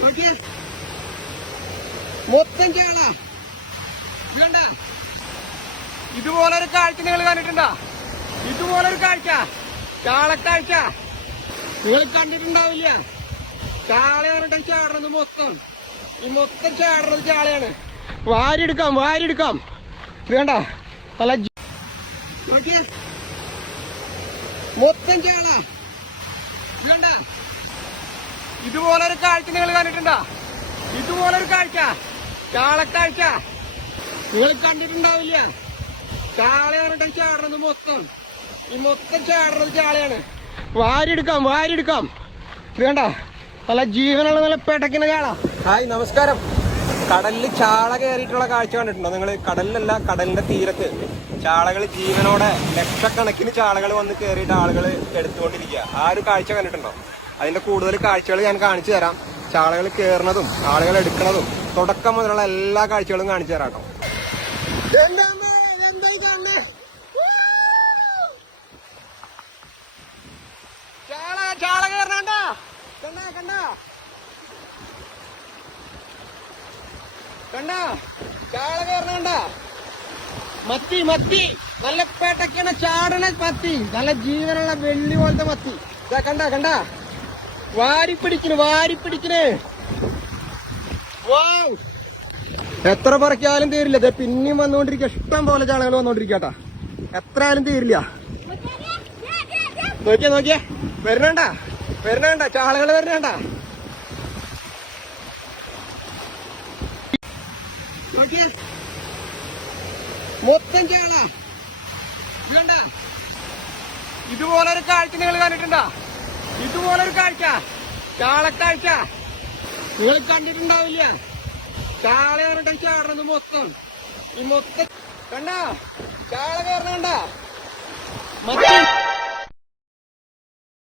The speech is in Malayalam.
നോക്കിയേ മൊത്തം ചേള ഇതണ്ട. ഇതുപോലൊരു കാഴ്ച നിങ്ങൾ കണ്ടിട്ടുണ്ടോ? ഇതുപോലൊരു കാഴ്ച, ചാളക്കാഴ്ച നിങ്ങൾ കണ്ടിട്ടുണ്ടാവില്ല. ചാളയാണ് ചാടുന്നത് മൊത്തം. ഈ മൊത്തം ചാടുന്നത് ചാളയാണ്. വാരിയെടുക്കാം വാരിയെടുക്കാം. ഇത് കണ്ട നല്ല നോക്കിയേ മൊത്തം ചേള ഇതണ്ട. ഇതുപോലൊരു കാഴ്ച നിങ്ങൾ കണ്ടിട്ടുണ്ടോ? ഇതുപോലൊരു കാഴ്ച, ചാളക്കാഴ്ച നിങ്ങൾ കണ്ടിട്ടുണ്ടാവില്ല. ചാളയാണ് ചാടുന്നത് മൊത്തം. ഈ മൊത്തം ചാടുന്നത് ചാളയാണ്. വാരിയെടുക്കാം വാരിയെടുക്കാം. ഇത് കണ്ട നല്ല ജീവനുള്ള നല്ല പെടക്കുന്ന ചാള. ഹായ് നമസ്കാരം. കടലിൽ ചാള കയറിയിട്ടുള്ള കാഴ്ച കണ്ടിട്ടുണ്ടോ നിങ്ങൾ? കടലിലല്ല, കടലിന്റെ തീരത്ത് ചാളകൾ ജീവനോടെ ലക്ഷക്കണക്കിന് ചാളകൾ വന്ന് കയറിയിട്ട് ആളുകൾ എടുത്തുകൊണ്ടിരിക്കുക. ആ ഒരു കാഴ്ച കണ്ടിട്ടുണ്ടോ? അതിന്റെ കൂടുതൽ കാഴ്ചകൾ ഞാൻ കാണിച്ചു തരാം. ചാളകൾ കയറുന്നതും ആളുകൾ എടുക്കുന്നതും തുടക്കം മുതലുള്ള എല്ലാ കാഴ്ചകളും കാണിച്ചു തരാം കേട്ടോ. ചാള കയറണ കണ്ട കണ്ട കണ്ട ചാള കയറണ. മത്തി മത്തി നല്ല പേട്ടക്കാണ് ചാടണ മത്തി. നല്ല ജീവനുള്ള വെള്ളി പോലത്തെ മത്തി. കണ്ട കണ്ട വാരിപ്പിടിക്കണ് വാരിപ്പിടിക്കണ്. വാവ്, എത്ര പറക്കാലും തീരില്ല. ഇത് പിന്നെയും വന്നുകൊണ്ടിരിക്കുക. ഇഷ്ടം പോലെ ചാളകൾ വന്നോണ്ടിരിക്കട്ടാ. എത്ര ആയാലും തീരില്ല. നോക്കിയേ നോക്കിയേ വരണണ്ട വരണണ്ട ചാളകൾ വരണണ്ട. നോക്കിയേ മൊത്തം ചേള ഇതണ്ട. ഇതുപോലൊരു കാഴ്ച നിങ്ങൾ കണ്ടിട്ടുണ്ടോ? ഇതുപോലൊരു കാഴ്ച, ചാളക്കാഴ്ച നിങ്ങൾ കണ്ടിട്ടുണ്ടാവില്ല. ചാളയാണ് ചാടുന്നത് മൊത്തം. ഈ മൊത്തം കണ്ട ചാള കയറണ കണ്ട മത്തി.